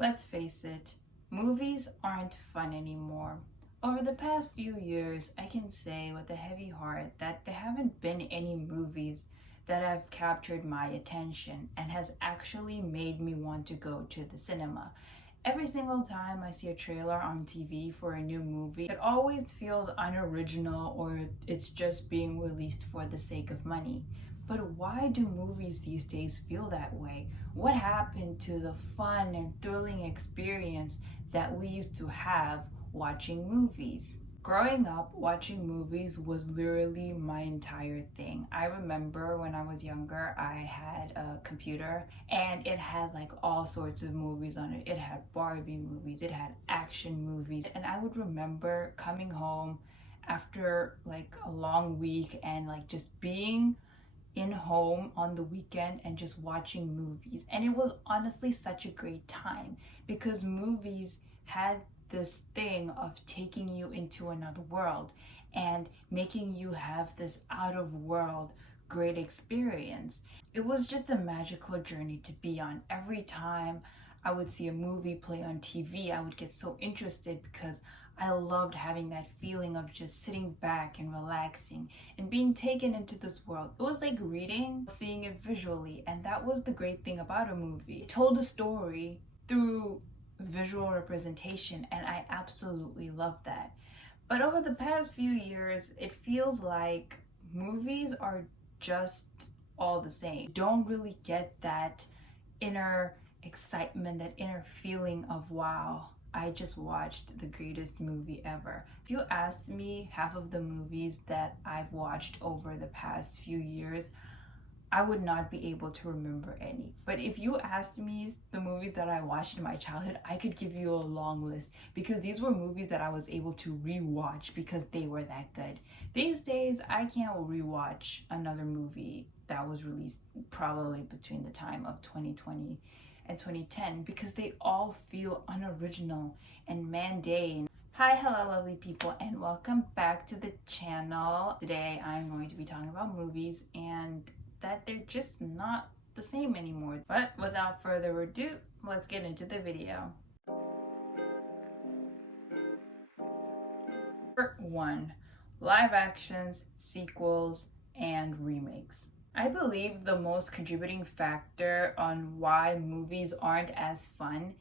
Let's face it, movies aren't fun anymore. Over the past few years, I can say with a heavy heart that there haven't been any movies that have captured my attention and has actually made me want to go to the cinema. Every single time I see a trailer on TV for a new movie, it always feels unoriginal or it's just being released for the sake of money. But why do movies these days feel that way? What happened to the fun and thrilling experience that we used to have watching movies? Growing up, watching movies was literally my entire thing. I remember when I was younger, I had a computer and it had like all sorts of movies on it. It had Barbie movies, it had action movies, and I would remember coming home after like a long week and like just being in home on the weekend and just watching movies. And it was honestly such a great time because movies had this thing of taking you into another world and making you have this out of world great experience. It was just a magical journey to be on. Every time I would see a movie play on TV, I would get so interested because I loved having that feeling of just sitting back and relaxing and being taken into this world. It was like reading, seeing it visually, and that was the great thing about a movie. It told a story through visual representation, and I absolutely love that. But over the past few years, it feels like movies are just all the same. Don't really get that inner excitement, that inner feeling of wow, I just watched the greatest movie ever. If you asked me half of the movies that I've watched over the past few years, I would not be able to remember any. But if you asked me the movies that I watched in my childhood, I could give you a long list because these were movies that I was able to rewatch because they were that good. These days, I can't rewatch another movie that was released probably between the time of 2020 and 2010 because they all feel unoriginal and mundane. Hi, hello, lovely people, and welcome back to the channel. Today, I'm going to be talking about movies and that they're just not the same anymore. But without further ado, let's get into the video. Part 1. Live actions, sequels, and remakes. I believe the most contributing factor on why movies aren't as fun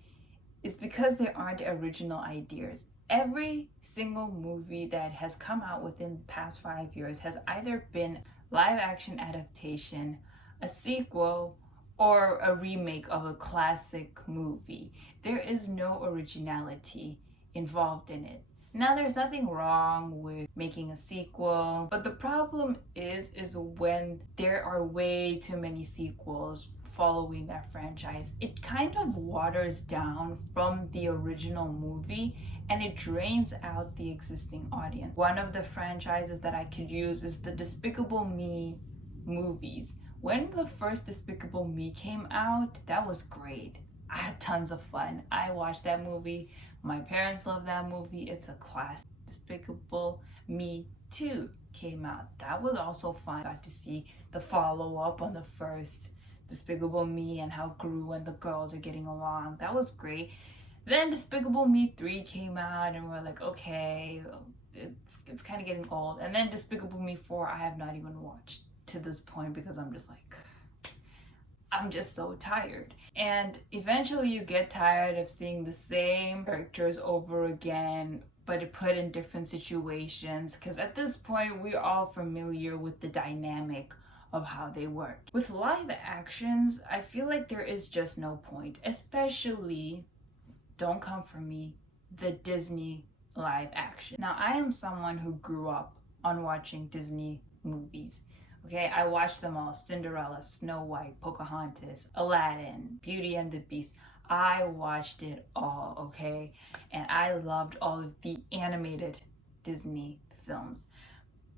is because there aren't original ideas. Every single movie that has come out within the past 5 years has either been live action adaptation, a sequel, or a remake of a classic movie. There is no originality involved in it. Now, there's nothing wrong with making a sequel, but the problem is when there are way too many sequels following that franchise. It kind of waters down from the original movie and it drains out the existing audience. One of the franchises that I could use is the Despicable Me movies. When the first Despicable Me came out, that was great. I had tons of fun. I watched that movie. My parents love that movie. It's a classic. Despicable Me 2 came out. That was also fun. I got to see the follow-up on the first Despicable Me and how Gru and the girls are getting along. That was great. Then Despicable Me 3 came out and we're like, okay, it's kind of getting old. And then Despicable Me 4 I have not even watched to this point because I'm just like, I'm just so tired. And eventually you get tired of seeing the same characters over again, but it put in different situations because at this point we're all familiar with the dynamic of how they work. With live actions, I feel like there is just no point, especially, don't come for me, the Disney live action. Now, I am someone who grew up on watching Disney movies. Okay, I watched them all: Cinderella, Snow White, Pocahontas, Aladdin, Beauty and the Beast. I watched it all, okay? And I loved all of the animated Disney films.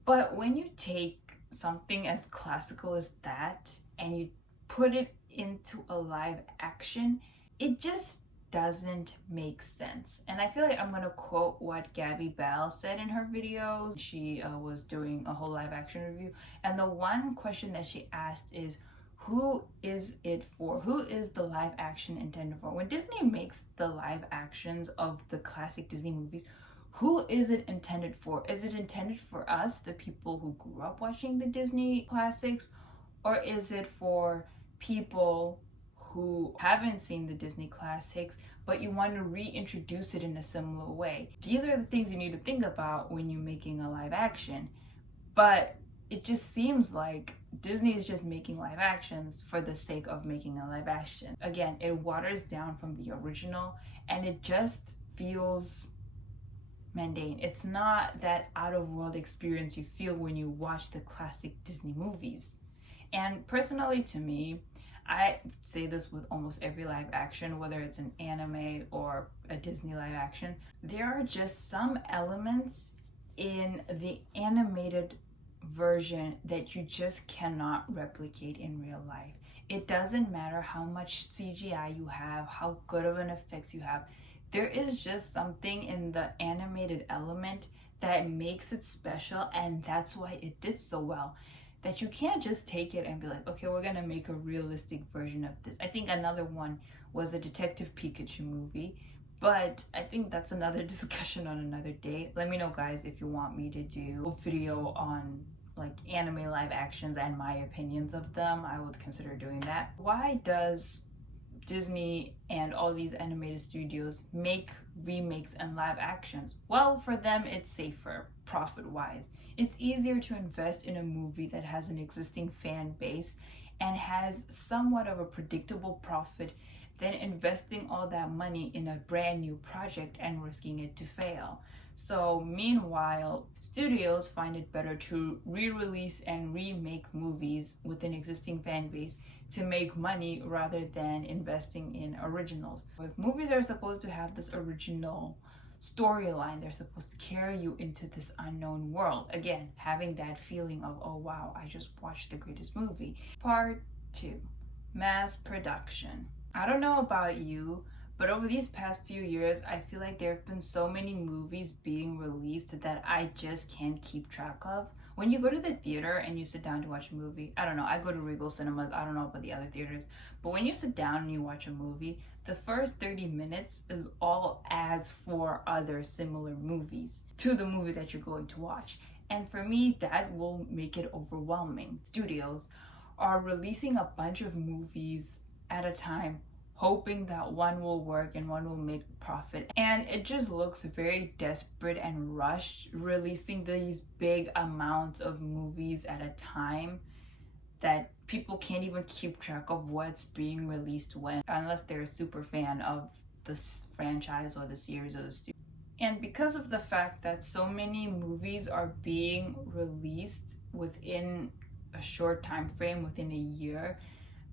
But when you take something as classical as that and you put it into a live action, it just doesn't make sense. And I feel like I'm gonna quote what Gabby Bell said in her videos. She was doing a whole live action review, and the one question that she asked is, Who is it for? Who is the live action intended for? When Disney makes the live actions of the classic Disney movies, who is it intended for? Is it intended for us, the people who grew up watching the Disney classics, or is it for people who haven't seen the Disney classics but you want to reintroduce it in a similar way? These are the things you need to think about when you're making a live action. But it just seems like Disney is just making live actions for the sake of making a live action. Again, it waters down from the original and it just feels mundane. It's not that out of world experience you feel when you watch the classic Disney movies. And personally, to me, I say this with almost every live action, whether it's an anime or a Disney live action, there are just some elements in the animated version that you just cannot replicate in real life. It doesn't matter how much CGI you have, how good of an effects you have. There is just something in the animated element that makes it special, and that's why it did so well. That you can't just take it and be like, okay, we're gonna make a realistic version of this. I think another one was a Detective Pikachu movie, but I think that's another discussion on another day. Let me know, guys, if you want me to do a video on like anime live actions and my opinions of them. I would consider doing that. Why does Disney and all these animated studios make remakes and live actions? Well, for them, it's safer, profit-wise. It's easier to invest in a movie that has an existing fan base and has somewhat of a predictable profit than investing all that money in a brand new project and risking it to fail. So meanwhile, studios find it better to re-release and remake movies with an existing fan base to make money rather than investing in originals. If movies are supposed to have this original storyline, they're supposed to carry you into this unknown world. Again, having that feeling of, oh wow, I just watched the greatest movie. Part 2, mass production. I don't know about you, but over these past few years, I feel like there have been so many movies being released that I just can't keep track of. When you go to the theater and you sit down to watch a movie, I don't know, I go to Regal Cinemas, I don't know about the other theaters, but when you sit down and you watch a movie, the first 30 minutes is all ads for other similar movies to the movie that you're going to watch. And for me, that will make it overwhelming. Studios are releasing a bunch of movies at a time, hoping that one will work and one will make profit. And it just looks very desperate and rushed, releasing these big amounts of movies at a time that people can't even keep track of what's being released when, unless they're a super fan of this franchise or the series or the studio. And because of the fact that so many movies are being released within a short time frame, within a year,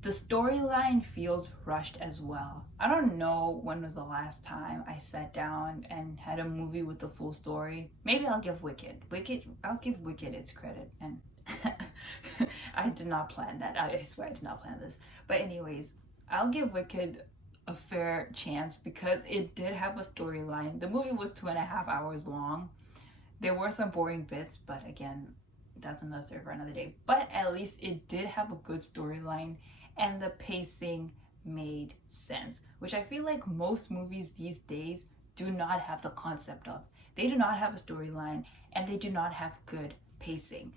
the storyline feels rushed as well. I don't know when was the last time I sat down and had a movie with the full story. Maybe I'll give I'll give Wicked its credit. And I did not plan that. I swear I did not plan this. But anyways, I'll give Wicked a fair chance because it did have a storyline. The movie was 2.5 hours long. There were some boring bits, but again, that's another story for another day. But at least it did have a good storyline and the pacing made sense, which I feel like most movies these days do not have the concept of. They do not have a storyline and they do not have good pacing.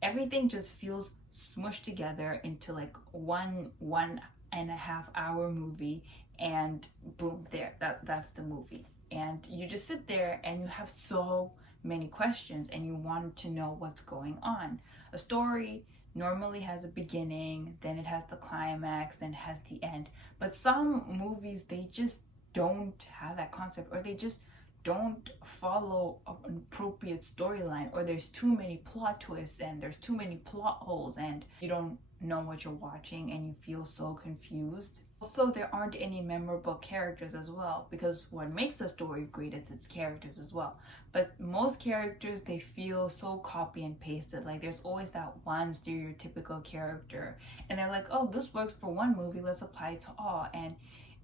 Everything just feels smushed together into like one and a half hour movie, and boom, there, that's the movie. And you just sit there and you have so many questions and you want to know what's going on. A story normally has a beginning, then it has the climax, then it has the end. But some movies, they just don't have that concept, or they just don't follow an appropriate storyline, or there's too many plot twists and there's too many plot holes and you don't know what you're watching and you feel so confused. Also, there aren't any memorable characters as well, because what makes a story great is its characters as well. But most characters, they feel so copy and pasted. Like there's always that one stereotypical character and they're like, oh, this works for one movie, let's apply it to all. And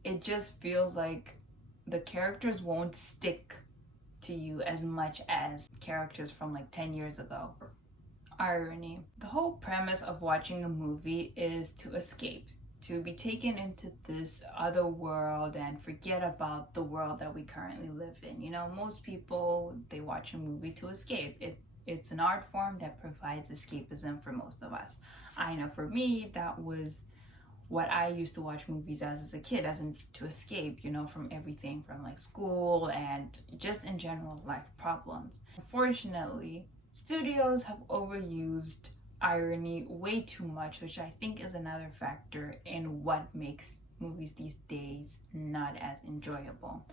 it just feels like the characters won't stick to you as much as characters from like 10 years ago. irony. The whole premise of watching a movie is to escape, to be taken into this other world and forget about the world that we currently live in. You know, most people, they watch a movie to escape. It's an art form that provides escapism for most of us. I know for me, that was what I used to watch movies as a kid, as in to escape, you know, from everything from like school and just in general life problems. Unfortunately, studios have overused irony way too much, which I think is another factor in what makes movies these days not as enjoyable.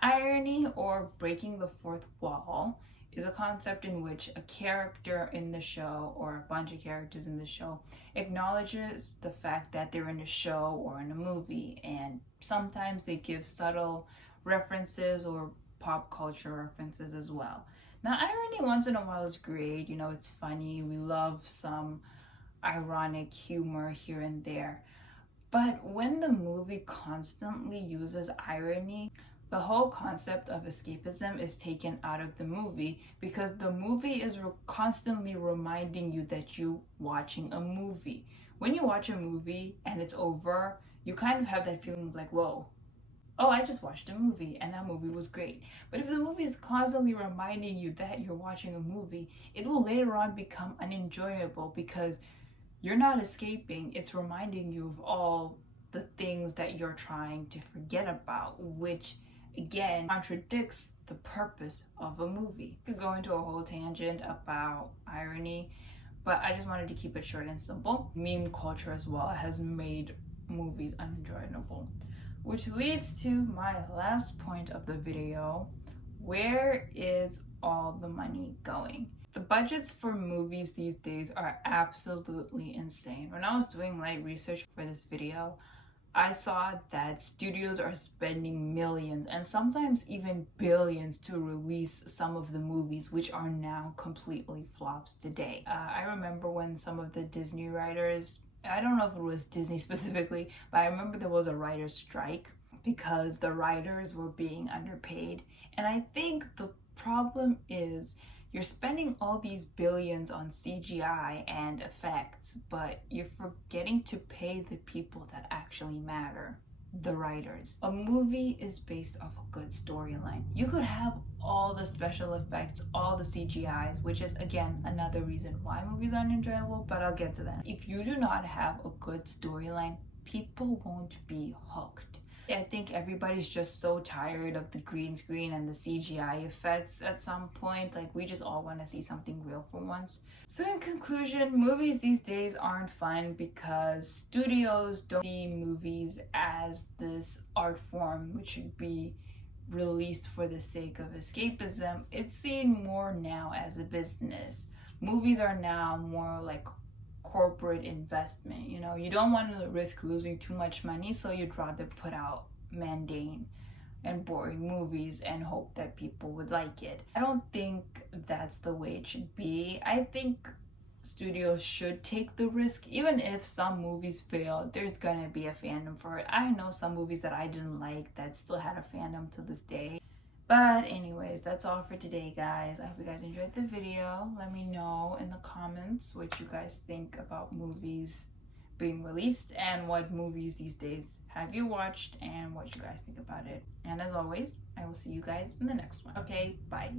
Irony, or breaking the fourth wall, is a concept in which a character in the show or a bunch of characters in the show acknowledges the fact that they're in a show or in a movie, and sometimes they give subtle references or pop culture references as well. Now, irony once in a while is great, you know, it's funny. We love some ironic humor here and there. But when the movie constantly uses irony, the whole concept of escapism is taken out of the movie, because the movie is constantly reminding you that you're watching a movie. When you watch a movie and it's over, you kind of have that feeling of like, whoa, oh, I just watched a movie and that movie was great. But if the movie is constantly reminding you that you're watching a movie, it will later on become unenjoyable, because you're not escaping, it's reminding you of all the things that you're trying to forget about, which again contradicts the purpose of a movie. I could go into a whole tangent about irony, but I just wanted to keep it short and simple. Meme culture as well has made movies unenjoyable, which leads to my last point of the video. Where is all the money going? The budgets for movies these days are absolutely insane. When I was doing light research for this video, I saw that studios are spending millions and sometimes even billions to release some of the movies, which are now completely flops today. I remember when some of the Disney writers, I don't know if it was Disney specifically, but I remember there was a writer's strike because the writers were being underpaid. And I think the problem is, you're spending all these billions on CGI and effects, but you're forgetting to pay the people that actually matter, the writers. A movie is based off a good storyline. You could have all the special effects, all the CGIs, which is again another reason why movies aren't enjoyable, but I'll get to that. If you do not have a good storyline, people won't be hooked. I think everybody's just so tired of the green screen and the CGI effects at some point. Like, we just all want to see something real for once. So in conclusion, movies these days aren't fun because studios don't see movies as this art form which should be released for the sake of escapism. It's seen more now as a business. Movies are now more like corporate investment. You know, you don't want to risk losing too much money, so you'd rather put out mundane and boring movies and hope that people would like it. I don't think that's the way it should be. I think studios should take the risk. Even if some movies fail, there's gonna be a fandom for it. I know some movies that I didn't like that still had a fandom to this day. But anyways, that's all for today, guys. I hope you guys enjoyed the video. Let me know in the comments what you guys think about movies being released and what movies these days have you watched and what you guys think about it. And as always, I will see you guys in the next one. Okay, bye.